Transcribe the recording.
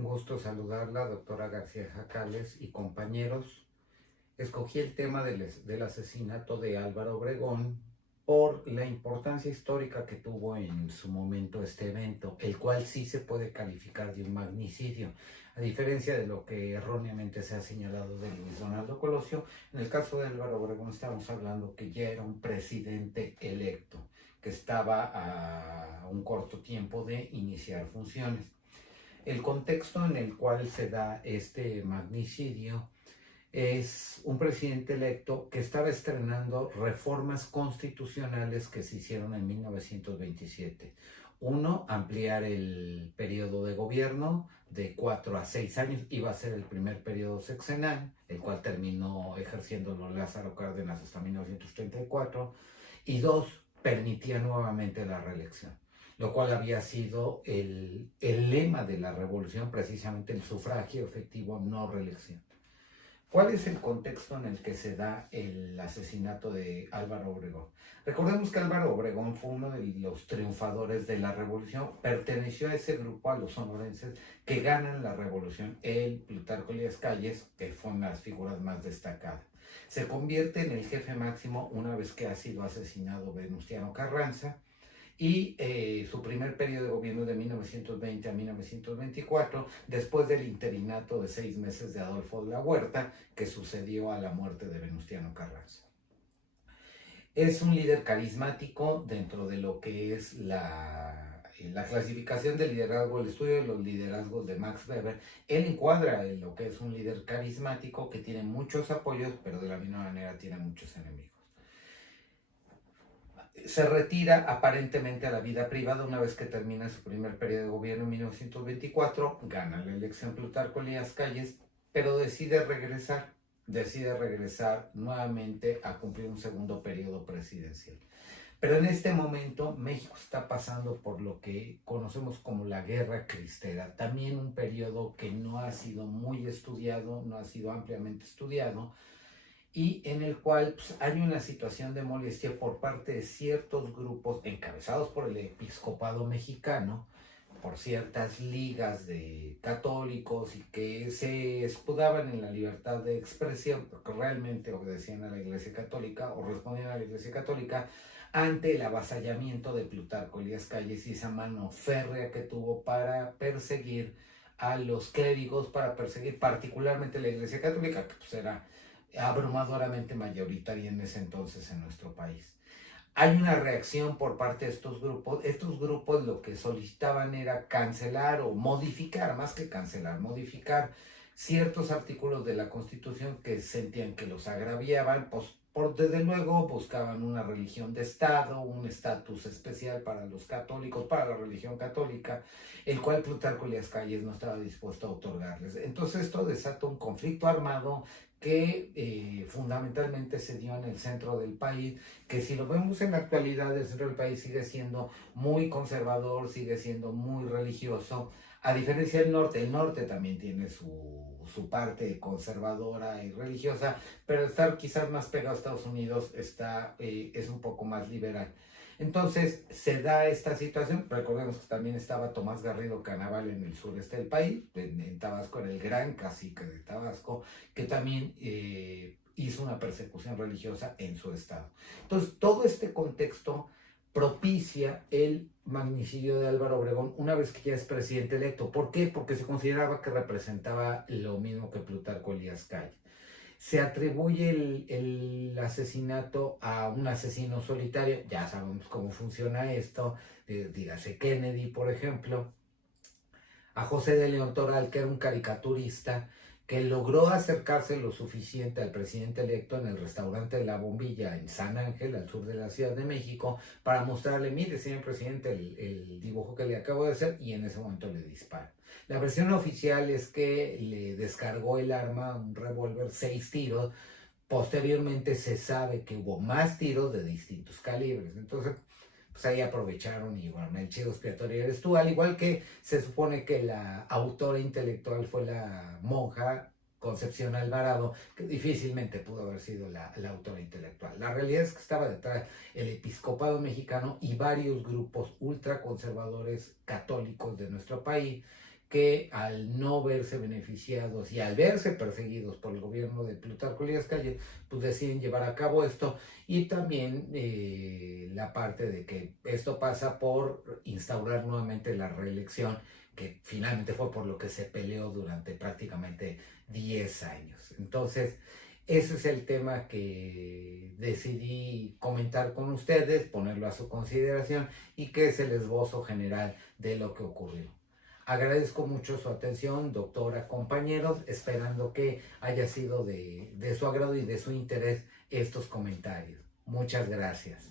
Un gusto saludarla, doctora García Jacales y compañeros. Escogí el tema del asesinato de Álvaro Obregón por la importancia histórica que tuvo en su momento este evento, el cual sí se puede calificar de un magnicidio, a diferencia de lo que erróneamente se ha señalado de Luis Donaldo Colosio. En el caso de Álvaro Obregón estamos hablando que ya era un presidente electo, que estaba a un corto tiempo de iniciar funciones. El contexto en el cual se da este magnicidio es un presidente electo que estaba estrenando reformas constitucionales que se hicieron en 1927. Uno, ampliar el periodo de gobierno de 4 a 6 años, iba a ser el primer periodo sexenal, el cual terminó ejerciéndolo Lázaro Cárdenas hasta 1934, y dos, permitía nuevamente la reelección, lo cual había sido el lema de la revolución, precisamente el sufragio efectivo, no reelección. ¿Cuál es el contexto en el que se da el asesinato de Álvaro Obregón? Recordemos que Álvaro Obregón fue uno de los triunfadores de la revolución, perteneció a ese grupo, a los sonorenses, que ganan la revolución. Él, Plutarco Elías Calles, que fueron las figuras más destacadas. Se convierte en el jefe máximo una vez que ha sido asesinado Venustiano Carranza, y su primer periodo de gobierno de 1920 a 1924, después del interinato de 6 meses de Adolfo de la Huerta, que sucedió a la muerte de Venustiano Carranza. Es un líder carismático dentro de lo que es la clasificación de liderazgo, el estudio de los liderazgos de Max Weber. Él encuadra en lo que es un líder carismático que tiene muchos apoyos, pero de la misma manera tiene muchos enemigos. Se retira aparentemente a la vida privada una vez que termina su primer periodo de gobierno en 1924, gana la elección Plutarco Elías Calles, pero decide regresar nuevamente a cumplir un segundo periodo presidencial. Pero en este momento México está pasando por lo que conocemos como la Guerra Cristera, también un periodo que no ha sido muy estudiado, no ha sido ampliamente estudiado, y en el cual pues, hay una situación de molestia por parte de ciertos grupos encabezados por el episcopado mexicano, por ciertas ligas de católicos y que se escudaban en la libertad de expresión, porque realmente obedecían a la Iglesia Católica o respondían a la Iglesia Católica ante el avasallamiento de Plutarco Elías Calles y esa mano férrea que tuvo para perseguir a los clérigos, para perseguir particularmente la Iglesia Católica, que pues era abrumadoramente mayoritaria en ese entonces en nuestro país. Hay una reacción por parte de estos grupos. Estos grupos lo que solicitaban era cancelar o modificar, más que cancelar, modificar ciertos artículos de la Constitución que sentían que los agraviaban, pues desde luego buscaban una religión de Estado, un estatus especial para los católicos, para la religión católica, el cual Plutarco Elías Calles no estaba dispuesto a otorgarles. Entonces esto desata un conflicto armado que fundamentalmente se dio en el centro del país, que si lo vemos en la actualidad, el centro del país sigue siendo muy conservador, sigue siendo muy religioso, a diferencia del norte. El norte también tiene su parte conservadora y religiosa, pero estar quizás más pegado a Estados Unidos es un poco más liberal. Entonces se da esta situación. Recordemos que también estaba Tomás Garrido Canaval en el sureste del país, en Tabasco era el gran cacique de Tabasco, que también hizo una persecución religiosa en su estado. Entonces todo este contexto propicia el magnicidio de Álvaro Obregón una vez que ya es presidente electo. ¿Por qué? Porque se consideraba que representaba lo mismo que Plutarco Elías Calles. Se atribuye el asesinato a un asesino solitario, ya sabemos cómo funciona esto, dígase Kennedy, por ejemplo, a José de León Toral, que era un caricaturista, que logró acercarse lo suficiente al presidente electo en el restaurante de La Bombilla en San Ángel, al sur de la Ciudad de México, para mostrarle, mire, señor presidente, el dibujo que le acabo de hacer, y en ese momento le dispara. La versión oficial es que le descargó el arma, un revólver, 6 tiros. Posteriormente se sabe que hubo más tiros de distintos calibres. Entonces, pues ahí aprovecharon y bueno, el chivo expiatorio eres tú, al igual que se supone que la autora intelectual fue la monja Concepción Alvarado, que difícilmente pudo haber sido la autora intelectual. La realidad es que estaba detrás el episcopado mexicano y varios grupos ultraconservadores católicos de nuestro país que al no verse beneficiados y al verse perseguidos por el gobierno de Plutarco Elías Calles, pues deciden llevar a cabo esto. Y también la parte de que esto pasa por instaurar nuevamente la reelección, que finalmente fue por lo que se peleó durante prácticamente 10 años. Entonces, ese es el tema que decidí comentar con ustedes, ponerlo a su consideración y que es el esbozo general de lo que ocurrió. Agradezco mucho su atención, doctora, compañeros, esperando que haya sido de su agrado y de su interés estos comentarios. Muchas gracias.